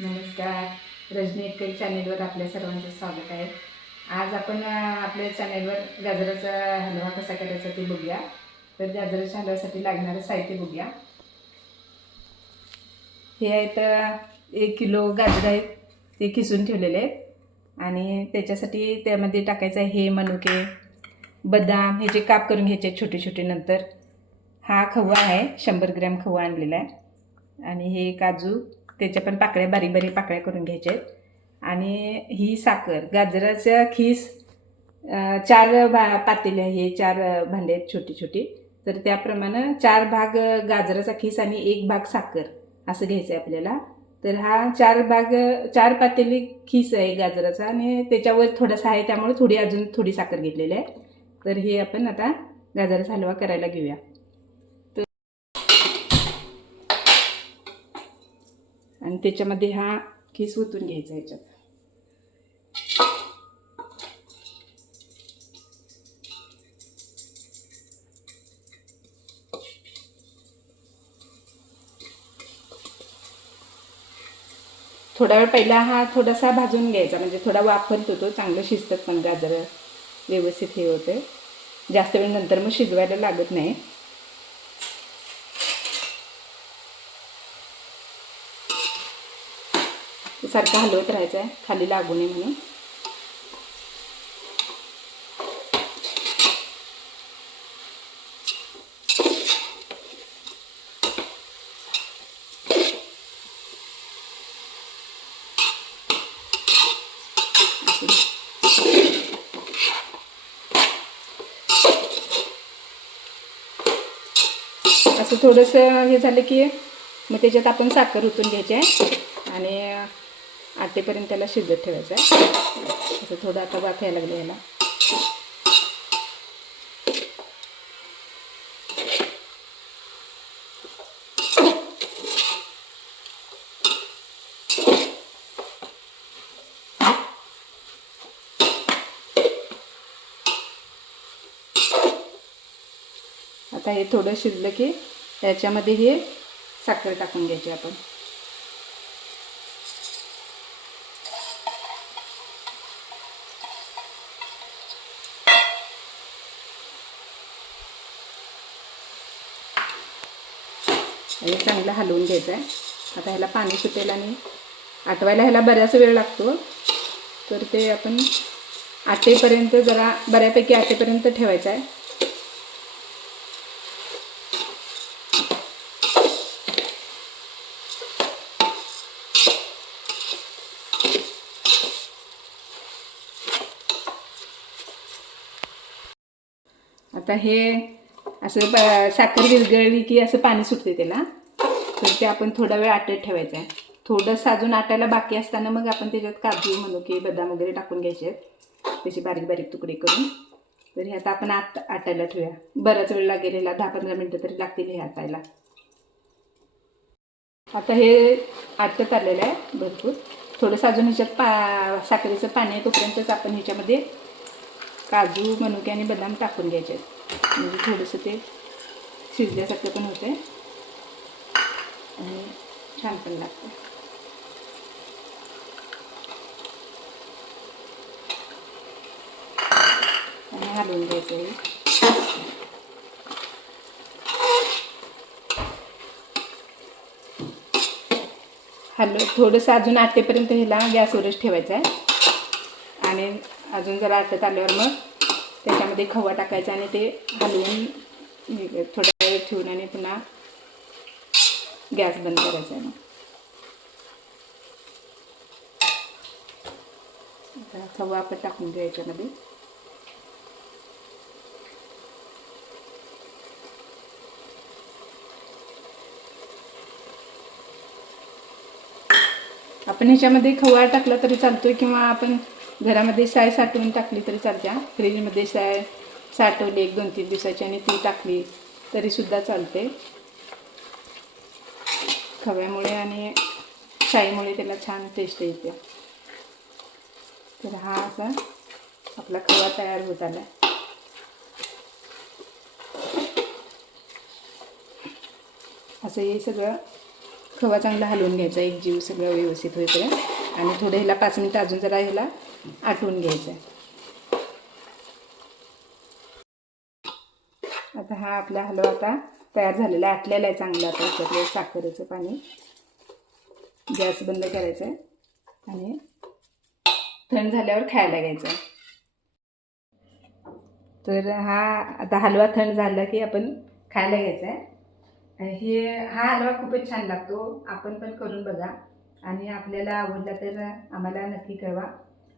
नमस्कार. रजनी इटकर चॅनेलवर आपल्या सर्वांचं स्वागत आहे. आज आपण आपल्या चॅनेलवर गाजराचा हलवा कसा करायचा ते बघूया. तर गाजराच्या हलव्यासाठी लागणारं साहित्य बघूया. हे आहेत 1 किलो गाजर आहेत, ते किसून ठेवलेले आहेत. आणि त्याच्यासाठी त्यामध्ये टाकायचं आहे हे मनुके, बदाम ह्याचे काप करून घ्यायचे छोटे छोटे. नंतर हा खवा आहे, 100 ग्रॅम खवा आणलेला आहे. आणि हे काजू, त्याच्या पण पाकळ्या बारीक बारीक पाकळ्या करून घ्यायच्या आहेत. आणि ही साखर, गाजराचा खीस 4 पातेले, हे 4 भांडे आहेत छोटी छोटी. तर त्याप्रमाणे 4 भाग गाजराचा खीस आणि 1 भाग साखर असं घ्यायचं आहे आपल्याला. तर हा 4 पातेली खीस आहे गाजराचा आणि त्याच्यावर थोडासा आहे, त्यामुळे अजून थोडी साखर घेतलेली आहे. तर हे आपण आता गाजराचा हलवा करायला घेऊया. आणि त्याच्यामध्ये हा खीस ओतून घ्यायचा ह्याच्यात. थोडा वेळ पहिला हा थोडासा भाजून घ्यायचा, म्हणजे थोडा वाफरतो तो, चांगलं शिजतात पण गाजर व्यवस्थित हे होते. जास्त वेळ नंतर मग शिजवायला लागत नाही. सारखं हलवत राहायचं आहे खाली लागू नये म्हणून. असं थोडंसं हे झालं की मग त्याच्यात आपण साखर ओतून घ्यायची आहे आणि आटेपर्यंत त्याला शिजत ठेवायचं आहे. असं थोडं आता वाफ यायला लागलं याला. आता हे थोडं शिजलं की त्याच्यामध्ये हे साखर टाकून घ्यायची आपण. हे चांगलं हलवून घ्यायचं आहे. आता ह्याला पाणी सुटेल आणि आटवायला ह्याला बराच वेळ लागतो. तर ते आपण आटेपर्यंत, जरा बऱ्यापैकी आटेपर्यंत ठेवायचं आहे. आता हे असं साखर विरघळली की असं पाणी सुटते त्याला. तर ते आपण थोडा वेळ आटत ठेवायचं आहे. थोडंसं अजून आटायला बाकी असताना मग आपण त्याच्यात काजू, मनुके, बदाम वगैरे टाकून घ्यायचे आहेत, त्याचे बारीक बारीक तुकडे करून. तर हे आता आपण आटायला ठेवूया. बराच वेळ लागेल ह्याला, 10-15 मिनटं तरी लागतील हे आटायला. आता हे आटत आलेलं आहे भरपूर. थोडंसं अजून ह्याच्यात साखरेचं पाणी आहे, तोपर्यंतच आपण ह्याच्यामध्ये काजू, मनुके आणि बदाम टाकून घ्यायचे आहेत. म्हणजे थोडंसं ते शिजल्यासारखं पण होतं आणि छान पण लागतं. आणि हलवून घ्यायचं आहे. थोडंसं अजून आटेपर्यंत ह्याला गॅसवरच ठेवायचं आहे. आणि अजून जरा आटत आल्यावर मग त्याच्यामध्ये खवा टाकायचा आणि ते हलवून थोड्या वेळ ठेवून आणि पुन्हा गॅस बंद करायचा आहे. मग खवा आपण टाकून घेऊ याच्यामध्ये. आपण ह्याच्यामध्ये खवा टाकला तरी चालतो, किंवा आपण घरामध्ये साय साठवून टाकली तरी चालते. फ्रीजमध्ये साय साठवली 1-2-3 दिवसाची आणि ती टाकली तरीसुद्धा चालते. खव्यामुळे आणि साईमुळे त्याला छान टेस्ट येते. तर हा असा आपला खवा तयार होत आला. असं हे सगळं खवा चांगला हलवून घ्यायचा, एक जीव सगळं व्यवस्थित होईपर्यंत. आणि थोडं ह्याला 5 मिनिटं अजून जरा ह्याला आटवून घ्यायचं आहे. आता हा आपला हलवा आता तयार झालेला आहे, आटलेला आहे चांगला. आता ह्याच्यातलं साखरेचं पाणी गॅस बंद करायचं आहे आणि थंड झाल्यावर खायला घ्यायचं. तर हा आता हलवा थंड झाला की आपण खायला घ्यायचा आहे. हा हलवा खूपच छान लागतो, आपण पण करून बघा आणि आपल्याला आवडला तर आम्हाला नक्की कळवा.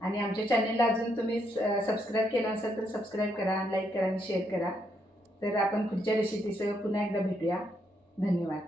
आणि आमच्या चॅनलला अजून तुम्ही सबस्क्राईब केलं असेल तर सबस्क्राईब करा, लाईक करा आणि शेअर करा. तर आपण पुढच्या रेसिपीसह पुन्हा एकदा भेटूया. धन्यवाद.